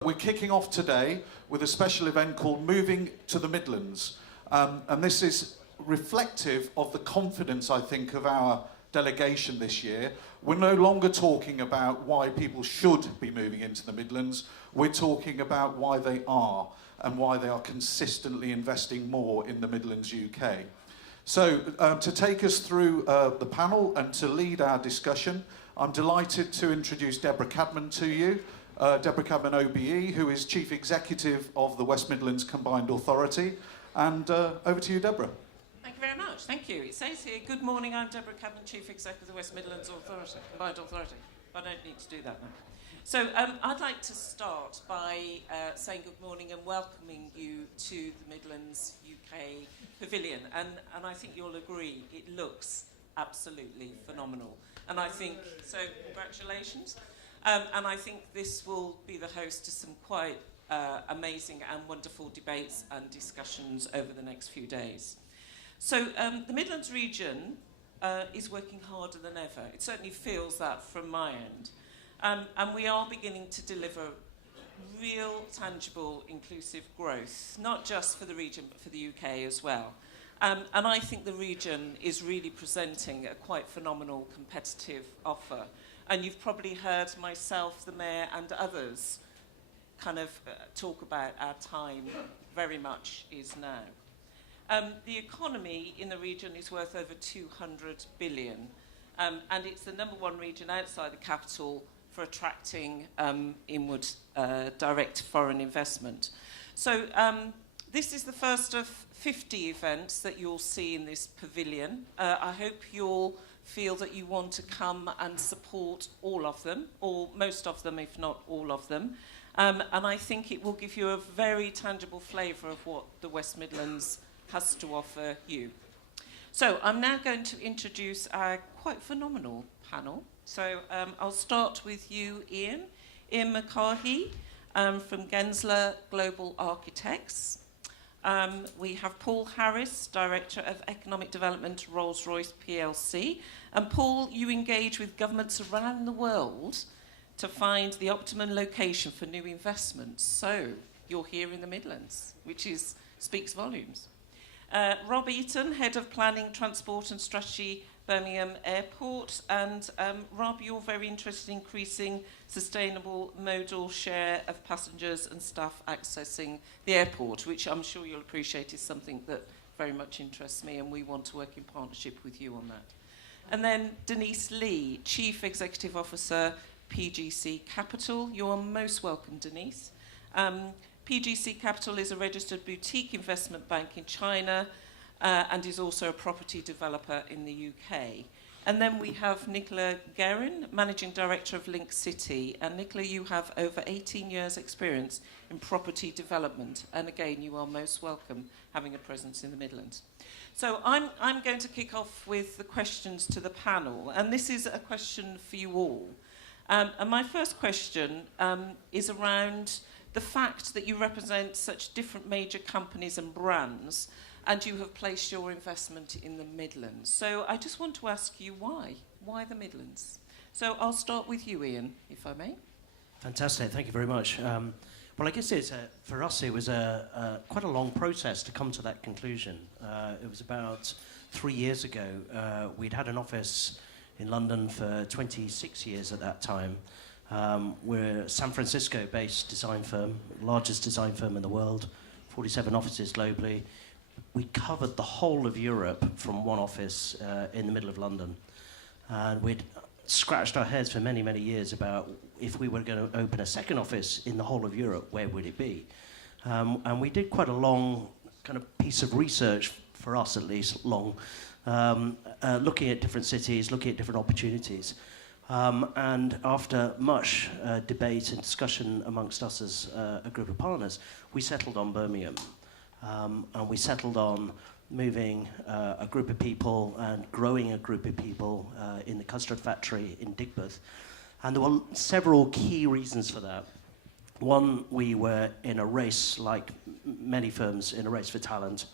We're kicking off today with a special event called Moving to the Midlands. And this is reflective of the confidence, I think, of our delegation this year. We're no longer talking about why people should be moving into the Midlands. We're talking about why they are and why they are consistently investing more in the Midlands UK. So to take us through the panel and to lead our discussion, I'm delighted to introduce Deborah Cadman to you. Deborah Cadman OBE, who is Chief Executive of the West Midlands Combined Authority. And over to you, Deborah. Thank you very much. Thank you. It says here, good morning, I'm Deborah Cadman, Chief Executive of the West Midlands Authority, Combined Authority. I don't need to do that now. So I'd like to start by saying good morning and welcoming you to the Midlands UK Pavilion. And I think you'll agree, it looks absolutely phenomenal. And I think, so congratulations. And I think this will be the host to some quite amazing and wonderful debates and discussions over the next few days. So the Midlands region is working harder than ever. It certainly feels that from my end. And we are beginning to deliver real, tangible, inclusive growth, not just for the region, but for the UK as well. And I think the region is really presenting a quite phenomenal competitive offer. And you've probably heard myself, the Mayor, and others kind of talk about our time very much is now. The economy in the region is worth over 200 billion, and it's the #1 region outside the capital for attracting inward direct foreign investment. So this is the first of 50 events that you'll see in this pavilion. I hope you'll feel that you want to come and support all of them, or most of them, if not all of them. And I think it will give you a very tangible flavour of what the West Midlands has to offer you. So I'm now going to introduce our quite phenomenal panel. So I'll start with you, Ian McCarthy from Gensler Global Architects. We have Paul Harris, Director of Economic Development, Rolls-Royce PLC. And Paul, you engage with governments around the world to find the optimum location for new investments. So you're here in the Midlands, which speaks volumes. Rob Eaton, Head of Planning, Transport and Strategy, Birmingham Airport. And Rob, you're very interested in increasing sustainable modal share of passengers and staff accessing the airport, which I'm sure you'll appreciate is something that very much interests me, and we want to work in partnership with you on that. And then Denise Lee, Chief Executive Officer, PGC Capital. You are most welcome, Denise. PGC Capital is a registered boutique investment bank in China and is also a property developer in the UK. And then we have Nicola Guerin, Managing Director of Link City. And Nicola, you have over 18 years' experience in property development. And again, you are most welcome having a presence in the Midlands. So I'm going to kick off with the questions to the panel. And this is a question for you all. And my first question is around the fact that you represent such different major companies and brands, and you have placed your investment in the Midlands. So I just want to ask you why? Why the Midlands? So I'll start with you, Ian, if I may. Fantastic, thank you very much. Well, I guess for us it was quite a long process to come to that conclusion. It was about 3 years ago. We'd had an office in London for 26 years at that time. We're a San Francisco-based design firm, largest design firm in the world, 47 offices globally. We covered the whole of Europe from one office in the middle of London. And we'd scratched our heads for many, many years about if we were going to open a second office in the whole of Europe, where would it be? And we did quite a long kind of piece of research, for us at least, looking at different cities, looking at different opportunities. And after much debate and discussion amongst us as a group of partners, we settled on Birmingham. And we settled on moving a group of people and growing a group of people in the custard factory in Digbeth. And there were several key reasons for that. One, we were in a race, like many firms, in a race for talent.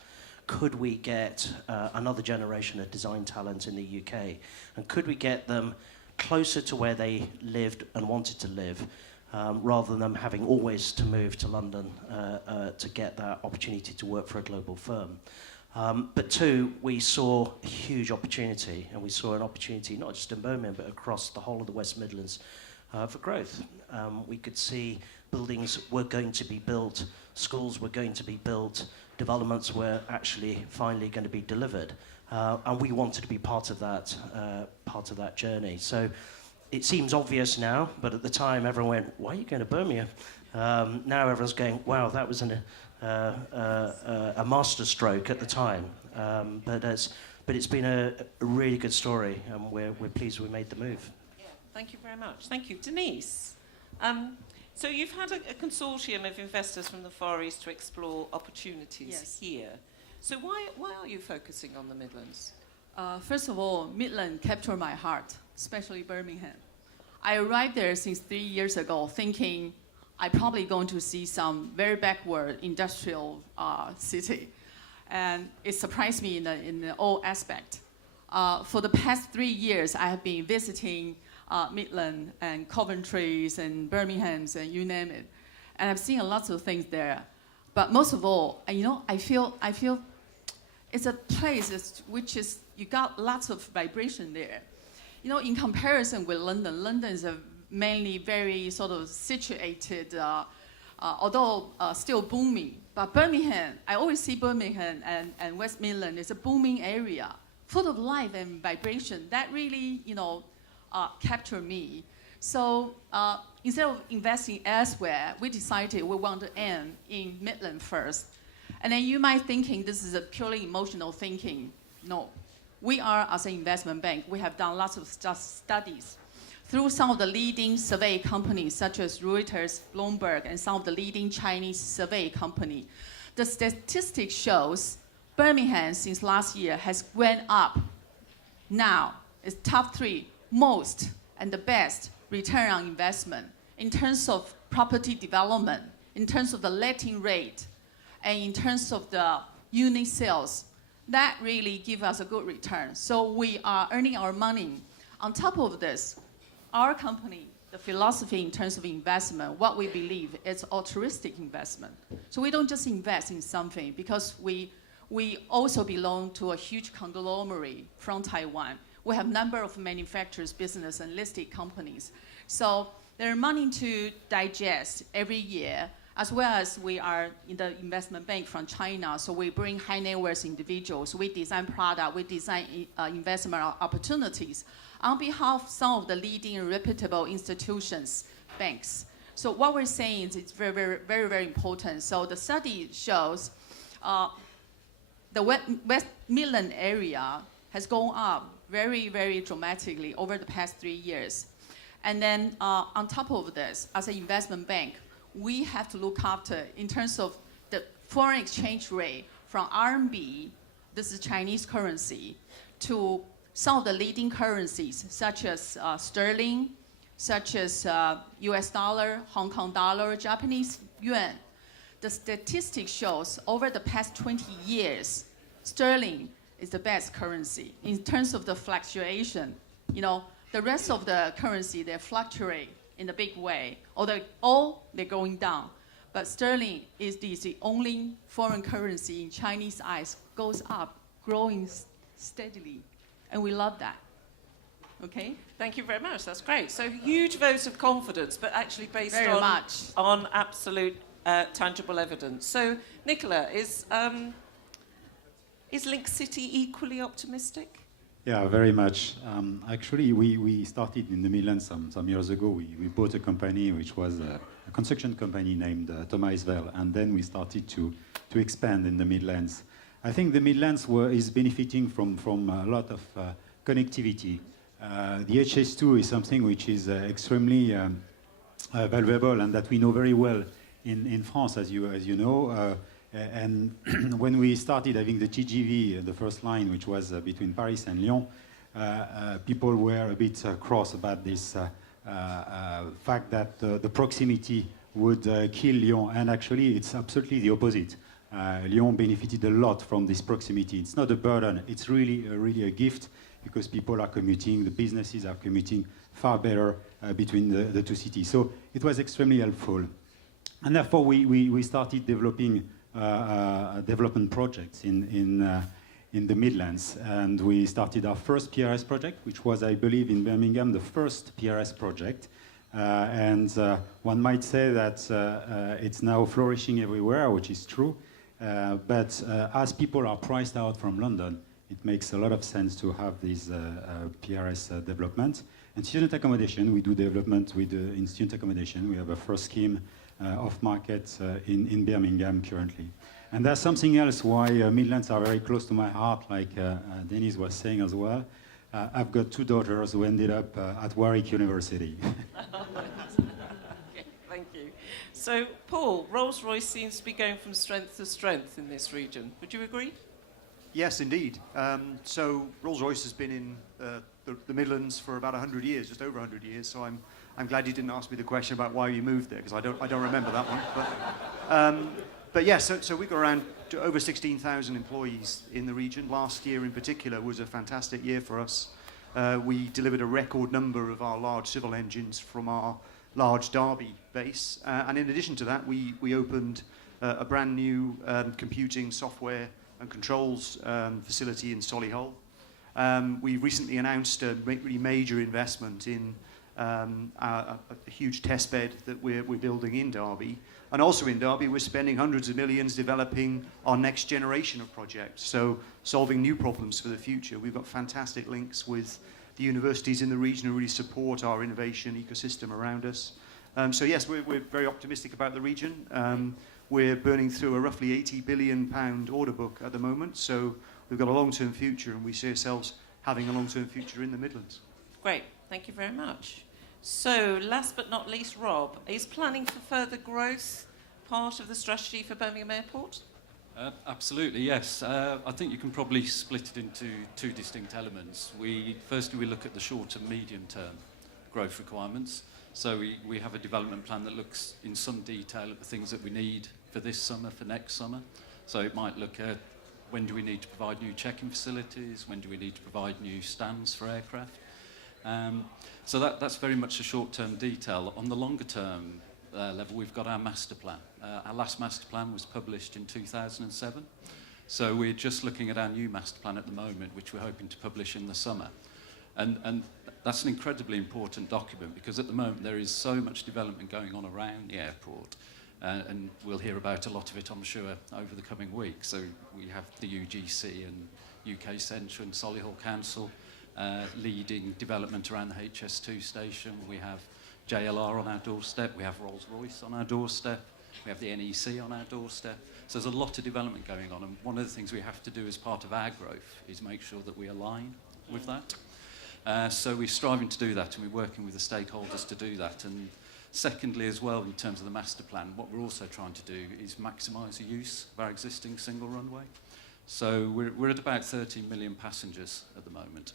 Could we get another generation of design talent in the UK? And could we get them closer to where they lived and wanted to live, rather than them having always to move to London to get that opportunity to work for a global firm. But two, we saw a huge opportunity, and we saw an opportunity not just in Birmingham, but across the whole of the West Midlands for growth. We could see buildings were going to be built, schools were going to be built, developments were actually finally going to be delivered. And we wanted to be part of that journey. So it seems obvious now, but at the time everyone went, why are you going to Birmingham? Now everyone's going, wow, that was a masterstroke at the time. But it's been a really good story, and we're pleased we made the move. Yeah, thank you very much. Thank you. Denise, so you've had a consortium of investors from the Far East to explore opportunities here. So why are you focusing on the Midlands? First of all, Midland captured my heart, especially Birmingham. I arrived there since 3 years ago thinking I'm probably going to see some very backward industrial city. And it surprised me in all aspect. For the past 3 years, I have been visiting Midland and Coventry's and Birmingham's and you name it. And I've seen lots of things there. But most of all, I feel it's a place which is, you got lots of vibration there. In comparison with London is a mainly very sort of situated, although still booming. But Birmingham, I always see Birmingham and West Midland is a booming area, full of life and vibration. That really, captured me. So instead of investing elsewhere, we decided we want to aim in Midland first. And then you might thinking this is a purely emotional thinking. No, we are, as an investment bank, we have done lots of studies through some of the leading survey companies such as Reuters, Bloomberg, and some of the leading Chinese survey company. The statistics shows Birmingham since last year has went up. Now it's top 3 most and the best return on investment in terms of property development, in terms of the letting rate, and in terms of the unit sales. That really gives us a good return. So we are earning our money. On top of this, our company, the philosophy in terms of investment, what we believe is altruistic investment. So we don't just invest in something because we also belong to a huge conglomerate from Taiwan. We have a number of manufacturers, business, and listed companies. So there are money to digest every year, as well as we are in the investment bank from China, so we bring high net worth individuals, we design product, we design investment opportunities on behalf of some of the leading and reputable institutions, banks. So what we're saying is it's very, very, very, very important. So the study shows the West Midland area has gone up very, very dramatically over the past 3 years. And then on top of this, as an investment bank, we have to look after in terms of the foreign exchange rate from RMB, this is Chinese currency, to some of the leading currencies such as sterling, such as US dollar, Hong Kong dollar, Japanese yuan. The statistics shows over the past 20 years, sterling is the best currency in terms of the fluctuation. The rest of the currency, they fluctuate in a big way, although they're going down. But sterling is the only foreign currency in Chinese eyes goes up, growing steadily. And we love that. Okay? Thank you very much. That's great. So huge vote of confidence, but actually based on absolute tangible evidence. So Nicola, is Link City equally optimistic? Yeah, very much. Actually, we started in the Midlands some years ago. We bought a company which was a construction company named Thomas Vell, and then we started to expand in the Midlands. I think the Midlands is benefiting from a lot of connectivity. The HS2 is something which is extremely valuable and that we know very well in France, as you know. And when we started having the TGV, the first line, which was between Paris and Lyon, people were a bit cross about this fact that the proximity would kill Lyon. And actually, it's absolutely the opposite. Lyon benefited a lot from this proximity. It's not a burden. It's really a gift. because people are commuting, the businesses are commuting far better between the two cities. So it was extremely helpful. And therefore, we started developing development projects in the Midlands. And we started our first PRS project, which was, I believe, in Birmingham, the first PRS project. And one might say that it's now flourishing everywhere, which is true. But as people are priced out from London, it makes a lot of sense to have these PRS development. And student accommodation, we do development in student accommodation. We have a first scheme off market in Birmingham currently. And there's something else why Midlands are very close to my heart, like Denise was saying as well. I've got two daughters who ended up at Warwick University. Okay, thank you. So, Paul, Rolls-Royce seems to be going from strength to strength in this region. Would you agree? Yes, indeed. So Rolls-Royce has been in the Midlands for about 100 years, just over 100 years. So I'm glad you didn't ask me the question about why you moved there, because I don't remember that one. But yes, so we've got around over 16,000 employees in the region. Last year in particular was a fantastic year for us. We delivered a record number of our large civil engines from our large Derby base. And in addition to that, we opened a brand new computing software and controls facility in Solihull. We recently announced a really major investment in a huge test bed that we're building in Derby. And also in Derby, we're spending hundreds of millions developing our next generation of projects, so solving new problems for the future. We've got fantastic links with the universities in the region who really support our innovation ecosystem around us. So yes, we're very optimistic about the region. We're burning through a roughly £80 billion order book at the moment, so we've got a long-term future, and we see ourselves having a long-term future in the Midlands. Great, thank you very much. So, last but not least, Rob, is planning for further growth part of the strategy for Birmingham Airport? Absolutely, yes. I think you can probably split it into two distinct elements. Firstly, we look at the short and medium-term growth requirements. So we have a development plan that looks in some detail at the things that we need for this summer, for next summer. So it might look at when do we need to provide new check-in facilities, when do we need to provide new stands for aircraft. So that's very much a short-term detail. On the longer-term level, we've got our master plan. Our last master plan was published in 2007. So we're just looking at our new master plan at the moment, which we're hoping to publish in the summer. And that's an incredibly important document, because at the moment there is so much development going on around the airport. And we'll hear about a lot of it, I'm sure, over the coming weeks. So we have the UGC and UK Centre and Solihull Council leading development around the HS2 station. We have JLR on our doorstep. We have Rolls-Royce on our doorstep. We have the NEC on our doorstep. So there's a lot of development going on. And one of the things we have to do as part of our growth is make sure that we align with that. So we're striving to do that, and we're working with the stakeholders to do that. And secondly, as well, in terms of the master plan, what we're also trying to do is maximise the use of our existing single runway. So we're at about 13 million passengers at the moment.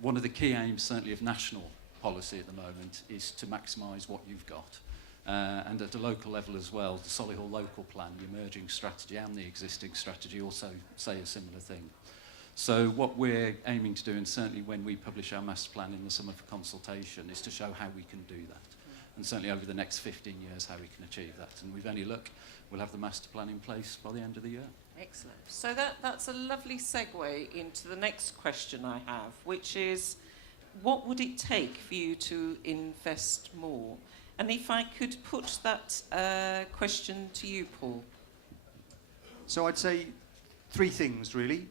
One of the key aims, certainly, of national policy at the moment is to maximise what you've got. And at a local level as well, the Solihull local plan, the emerging strategy and the existing strategy also say a similar thing. So what we're aiming to do, and certainly when we publish our master plan in the summer for consultation, is to show how we can do that. And certainly over the next 15 years, how we can achieve that. And with any luck, we'll have the master plan in place by the end of the year. Excellent. So that's a lovely segue into the next question I have, which is, what would it take for you to invest more? And if I could put that question to you, Paul. So I'd say three things, really.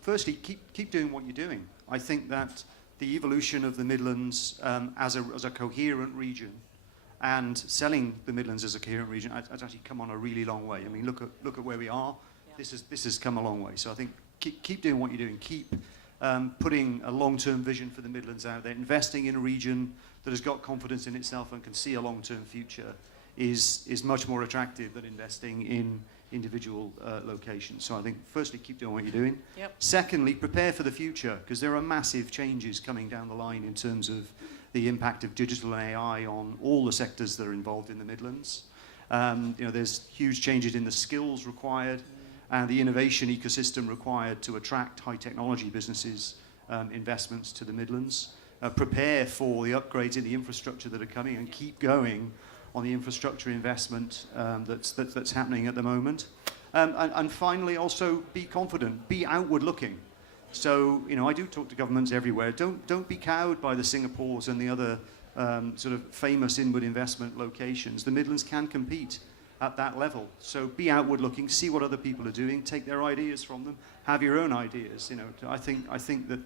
Firstly, keep doing what you're doing. I think that the evolution of the Midlands as a coherent region, and selling the Midlands as a coherent region, has actually come on a really long way. I mean, look at where we are. Yeah. This has come a long way. So I think keep doing what you're doing. Keep putting a long-term vision for the Midlands out there. Investing in a region that has got confidence in itself and can see a long-term future is much more attractive than investing in individual locations. So I think, firstly, keep doing what you're doing. Yep. Secondly, prepare for the future, because there are massive changes coming down the line in terms of the impact of digital and AI on all the sectors that are involved in the Midlands. There's huge changes in the skills required and the innovation ecosystem required to attract high technology businesses investments to the Midlands, prepare for the upgrades in the infrastructure that are coming, and keep going on the infrastructure investment that's happening at the moment. And finally, also be confident, be outward looking. So, you know, I do talk to governments everywhere. Don't be cowed by the Singapores and the other sort of famous inward investment locations. The Midlands can compete at that level. So be outward looking, see what other people are doing, take their ideas from them, have your own ideas. You know, I think that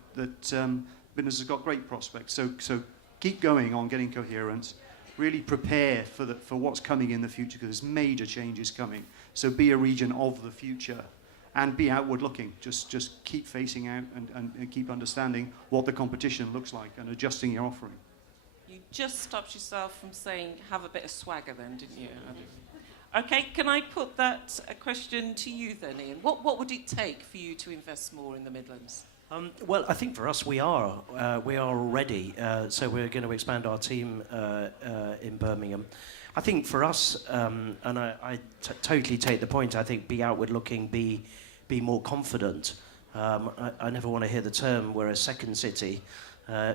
Midlands has got great prospects. So keep going on getting coherent. Really prepare for what's coming in the future, because there's major changes coming. So be a region of the future, and be outward looking. Just keep facing out and keep understanding what the competition looks like and adjusting your offering. You just stopped yourself from saying have a bit of swagger then, didn't you? Okay, can I put that question to you then, Ian? What would it take for you to invest more in the Midlands? Well, I think for us, we are already. So we're going to expand our team in Birmingham. I think for us, and I totally take the point. I think be outward looking, be more confident. I never want to hear the term we're a second city.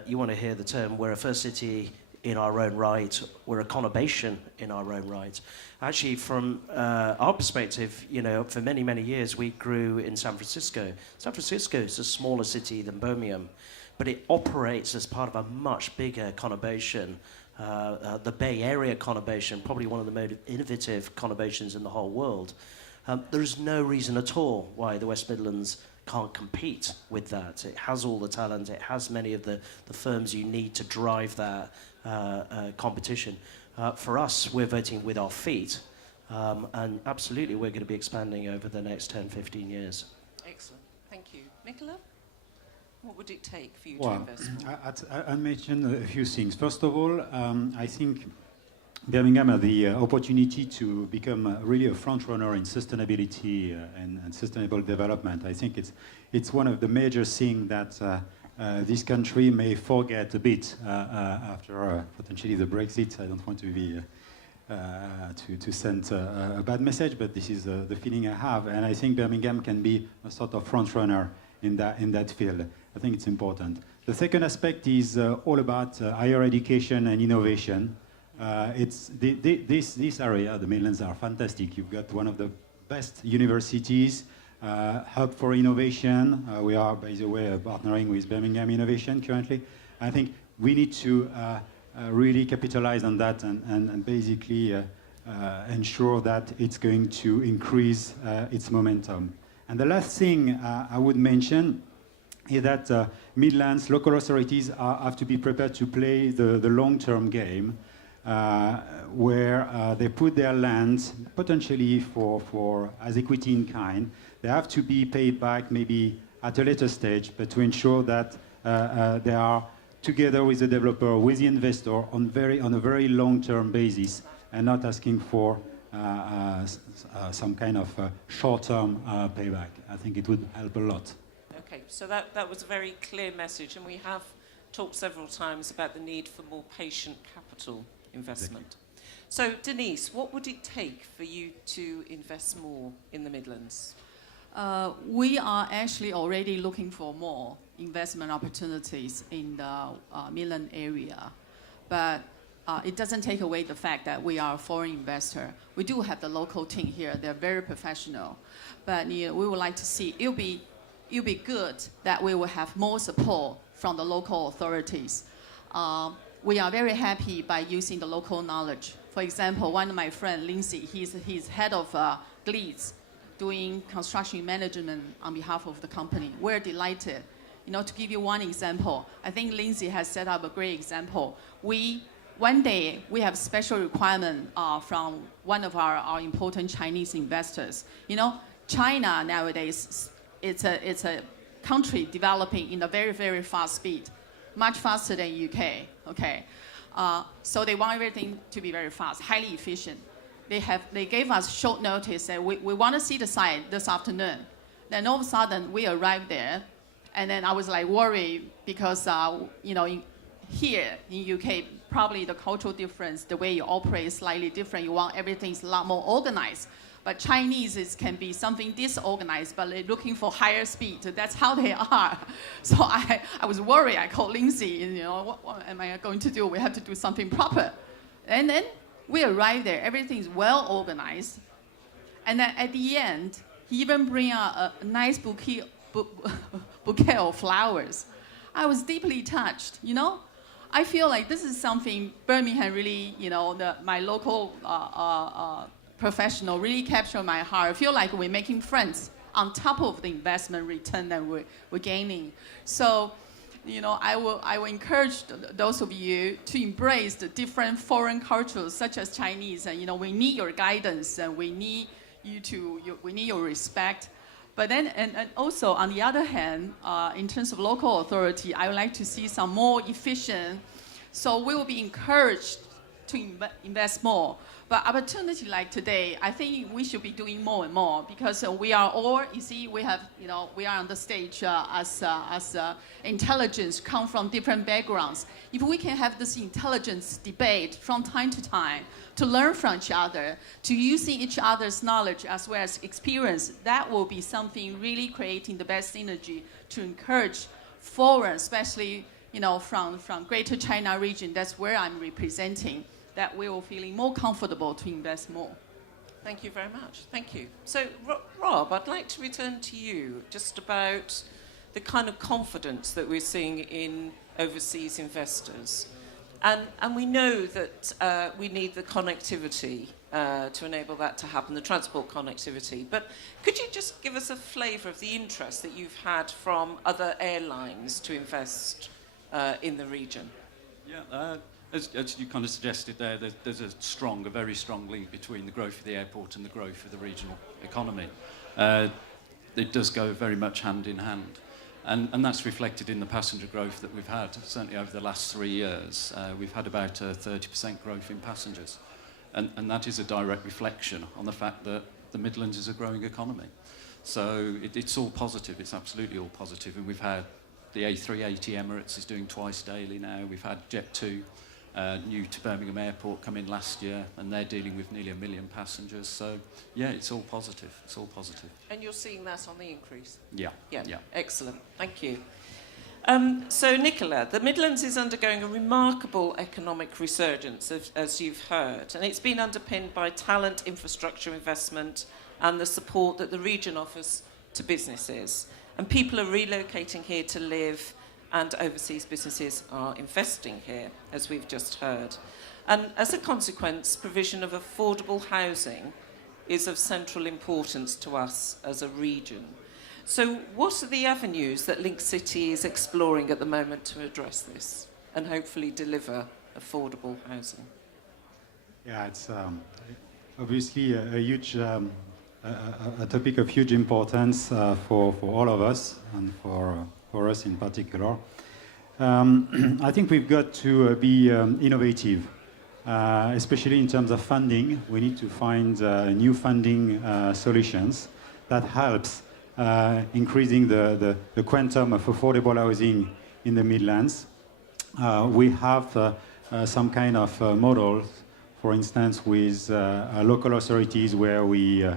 You want to hear the term we're a first city in our own right. We're a conurbation in our own right. Actually, from our perspective, you know, for many, many years, we grew in San Francisco. San Francisco is a smaller city than Birmingham, but it operates as part of a much bigger conurbation. The Bay Area conurbation, probably one of the most innovative conurbations in the whole world. There is no reason at all why the West Midlands can't compete with that. It has all the talent. It has many of the firms you need to drive that competition. For us, we're voting with our feet, and absolutely we're going to be expanding over the next 10, 15 years. Excellent. Thank you. Nicola? What would it take for you to Well, invest more? I mentioned a few things. First of all, I think Birmingham had the opportunity to become really a front runner in sustainability and sustainable development. I think it's one of the major things that this country may forget a bit after potentially the Brexit. I don't want to be to send a bad message, but this is the feeling I have, and I think Birmingham can be a sort of front runner in that field. I think it's important. The second aspect is all about higher education and innovation. It's this area, the Midlands, are fantastic. You've got one of the best universities, hub for innovation. We are, by the way, partnering with Birmingham Innovation currently. I think we need to really capitalize on that and basically ensure that it's going to increase its momentum. And the last thing I would mention is that Midlands local authorities have to be prepared to play the long-term game, where they put their land potentially for as equity in kind. They have to be paid back maybe at a later stage, but to ensure that they are together with the developer, with the investor on a very long-term basis, and not asking for some kind of short-term payback. I think it would help a lot. Okay, so that was a very clear message, and we have talked several times about the need for more patient capital investment. Exactly. So, Denise, what would it take for you to invest more in the Midlands? We are actually already looking for more investment opportunities in the Midland area, but it doesn't take away the fact that we are a foreign investor. We do have the local team here; they're very professional, but we would like to see it'll be good that we will have more support from the local authorities. We are very happy by using the local knowledge. For example, one of my friends, Lindsay, he's head of GLEADS, doing construction management on behalf of the company. We're delighted. To give you one example, I think Lindsay has set up a great example. One day, we have special requirement from one of our important Chinese investors. China nowadays, it's a country developing in a very, very fast speed, much faster than UK, okay? So they want everything to be very fast, highly efficient. They gave us short notice that we want to see the site this afternoon. Then all of a sudden, we arrived there, and then I was like worried because, here in UK, probably the cultural difference, the way you operate is slightly different. You want everything's a lot more organized. But Chinese can be something disorganized, but they're looking for higher speed. That's how they are. So I was worried. I called Lindsay, and what am I going to do? We have to do something proper. And then we arrived there. Everything's well organized. And then at the end, he even bring out a nice bouquet of flowers. I was deeply touched, I feel like this is something Birmingham really, my local professional really captured my heart. I feel like we're making friends on top of the investment return that we're gaining. So, I will encourage those of you to embrace the different foreign cultures, such as Chinese. And we need your guidance, and we need we need your respect. But then, and also on the other hand, in terms of local authority, I would like to see some more efficient. So we will be encouraged to invest more. But opportunity like today, I think we should be doing more and more, because we are all, we have, we are on the stage as intelligence, come from different backgrounds. If we can have this intelligence debate from time to time, to learn from each other, to using each other's knowledge as well as experience, that will be something really creating the best synergy to encourage foreign, especially, from Greater China region, that's where I'm representing, that we will feeling more comfortable to invest more. Thank you very much. Thank you. So, Rob, I'd like to return to you just about the kind of confidence that we're seeing in overseas investors. And we know that we need the connectivity to enable that to happen, the transport connectivity. But could you just give us a flavour of the interest that you've had from other airlines to invest in the region? Yeah, as you kind of suggested there, there's a very strong link between the growth of the airport and the growth of the regional economy. It does go very much hand in hand. And that's reflected in the passenger growth that we've had, certainly over the last 3 years. We've had about a 30% growth in passengers. And that is a direct reflection on the fact that the Midlands is a growing economy. So it's all positive, it's absolutely all positive. And we've had the A380 Emirates is doing twice daily now. We've had Jet2, new to Birmingham Airport, come in last year, and they're dealing with nearly 1 million passengers. So, yeah, it's all positive. It's all positive. And you're seeing that on the increase? Yeah. Excellent. Thank you. So, Nicola, the Midlands is undergoing a remarkable economic resurgence, as you've heard, and it's been underpinned by talent, infrastructure investment, and the support that the region offers to businesses. And people are relocating here to live, and overseas businesses are investing here, as we've just heard. And as a consequence, provision of affordable housing is of central importance to us as a region. So what are the avenues that Link City is exploring at the moment to address this and hopefully deliver affordable housing? Yeah, it's obviously a huge a topic of huge importance for all of us and for us in particular. I think we've got to be innovative, especially in terms of funding. We need to find new funding solutions that helps increasing the quantum of affordable housing in the Midlands. We have some kind of model, for instance, with local authorities where we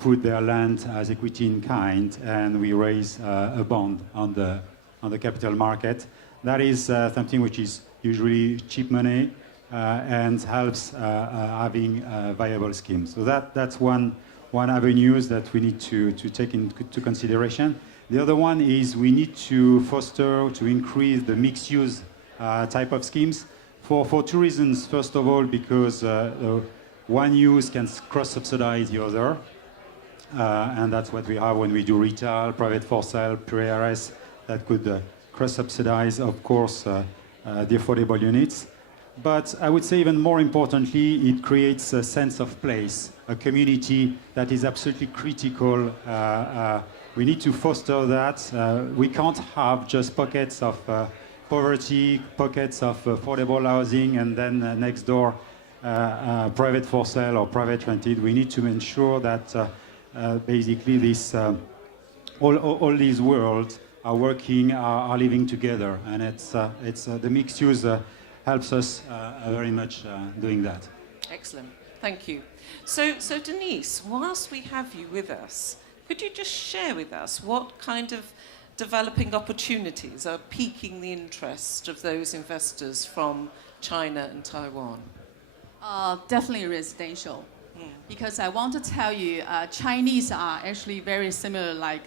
put their land as equity in kind, and we raise a bond on the capital market. That is something which is usually cheap money and helps having viable schemes. So that's one avenue that we need to take into consideration. The other one is we need to foster, to increase the mixed-use type of schemes for two reasons. First of all, because one use can cross-subsidize the other, and that's what we have when we do retail, private for sale, pre-RS, that could cross-subsidize, of course, the affordable units. But I would say even more importantly, it creates a sense of place, a community that is absolutely critical. We need to foster that. We can't have just pockets of poverty, pockets of affordable housing, and then next door private for sale or private rented. We need to ensure that basically this all these worlds are working, are living together, and it's the mixed use helps us very much doing that. Excellent. Thank you. So Denise, whilst we have you with us, could you just share with us what kind of developing opportunities are piquing the interest of those investors from China and Taiwan? Definitely residential. Because I want to tell you, Chinese are actually very similar like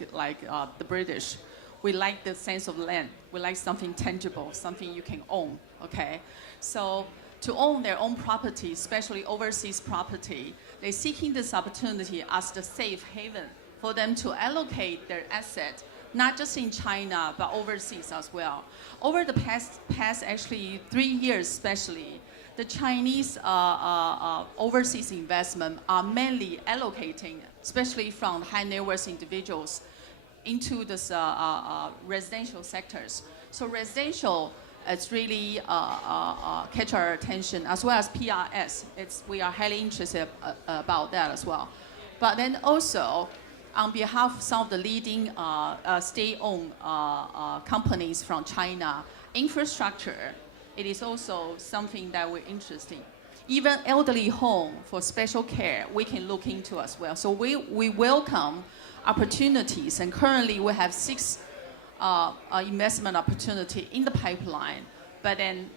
the British. We like the sense of land. We like something tangible, something you can own, okay? So to own their own property, especially overseas property, they're seeking this opportunity as the safe haven for them to allocate their asset, not just in China, but overseas as well. Over the past actually 3 years especially, the Chinese overseas investment are mainly allocating, especially from high net worth individuals, into this residential sectors. So residential, it's really catch our attention, as well as PRS. We are highly interested about that as well. But then also, on behalf of some of the leading state-owned companies from China, infrastructure, it is also something that we're interested in. Even elderly home for special care, we can look into as well. So we welcome opportunities, and currently we have 6 investment opportunity in the pipeline. But then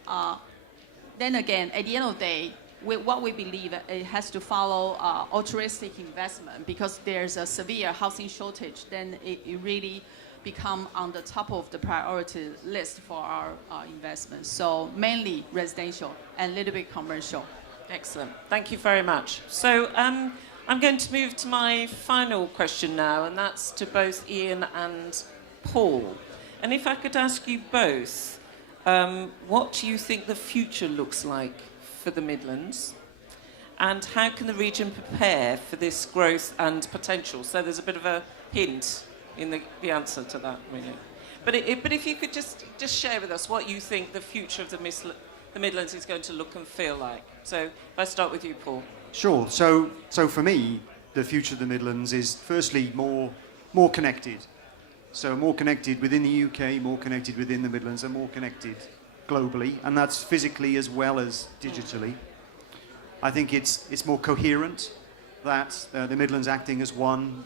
again, at the end of the day, what we believe it has to follow altruistic investment, because there's a severe housing shortage. Then it really become on the top of the priority list for our investments. So mainly residential and a little bit commercial. Excellent. Thank you very much. So I'm going to move to my final question now, and that's to both Ian and Paul. And if I could ask you both, what do you think the future looks like for the Midlands? And how can the region prepare for this growth and potential? So there's a bit of a hint in the answer to that, really. But if you could just share with us what you think the future of the Midlands is going to look and feel like. So if I start with you, Paul. Sure. So for me, the future of the Midlands is firstly more connected. So more connected within the UK, more connected within the Midlands, and more connected globally, and that's physically as well as digitally. I think it's more coherent, that the Midlands acting as one,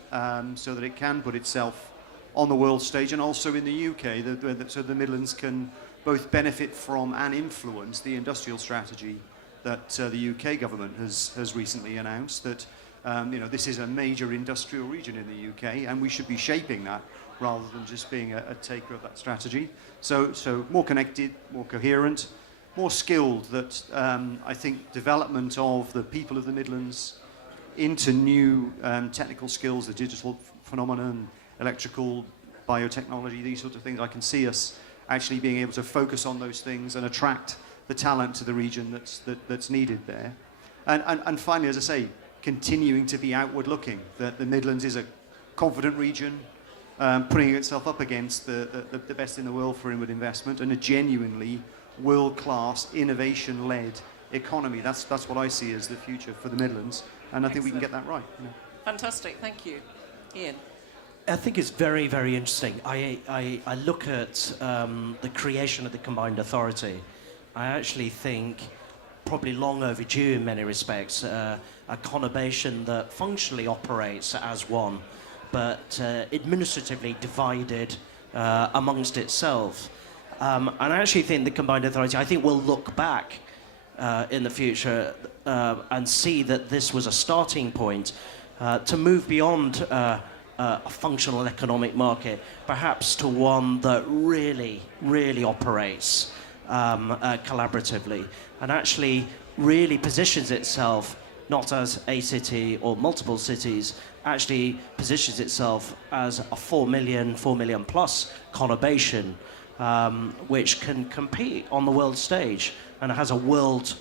so that it can put itself on the world stage, and also in the UK, so the Midlands can both benefit from and influence the industrial strategy that the UK government has recently announced, that this is a major industrial region in the UK, and we should be shaping that rather than just being a taker of that strategy. So more connected, more coherent, more skilled, that I think development of the people of the Midlands into new technical skills, the digital phenomenon, electrical, biotechnology, these sorts of things. I can see us actually being able to focus on those things and attract the talent to the region that's needed there. And finally, as I say, continuing to be outward looking, that the Midlands is a confident region, putting itself up against the best in the world for inward investment, and a genuinely world-class, innovation-led economy. That's what I see as the future for the Midlands, and I think we can get that right. Fantastic, thank you. Ian. I think it's very, very interesting. I look at the creation of the combined authority. I actually think probably long overdue in many respects, a conurbation that functionally operates as one, but administratively divided amongst itself. And I actually think the combined authority, I think we'll look back in the future and see that this was a starting point to move beyond a functional economic market, perhaps to one that really, really operates collaboratively, and actually really positions itself not as a city or multiple cities, actually positions itself as a 4 million plus conurbation, which can compete on the world stage and has a world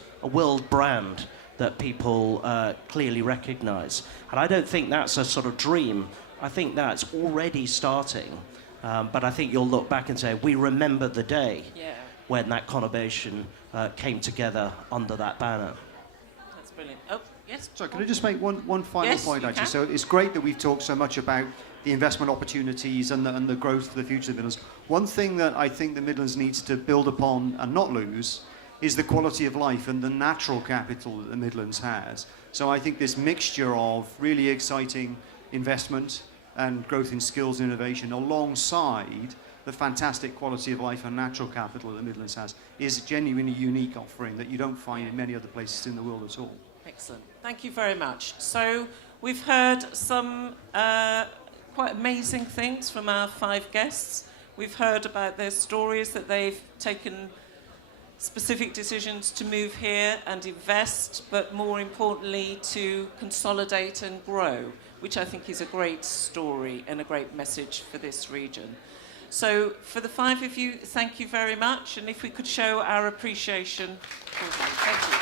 brand that people clearly recognize. And I don't think that's a sort of dream. I think that's already starting. But I think you'll look back and say, we remember the day when that conurbation came together under that banner. That's brilliant. Oh, yes? Sorry, can I just make one final point, actually? So it's great that we've talked so much about the investment opportunities and the growth for the future of the Midlands. One thing that I think the Midlands needs to build upon and not lose is the quality of life and the natural capital that the Midlands has. So I think this mixture of really exciting investment and growth in skills and innovation alongside the fantastic quality of life and natural capital that the Midlands has is a genuinely unique offering that you don't find in many other places in the world at all. Excellent. Thank you very much. So we've heard some quite amazing things from our 5 guests. We've heard about their stories, that they've taken specific decisions to move here and invest, but more importantly to consolidate and grow, which I think is a great story and a great message for this region. So for the 5 of you, thank you very much, and if we could show our appreciation. Thank you.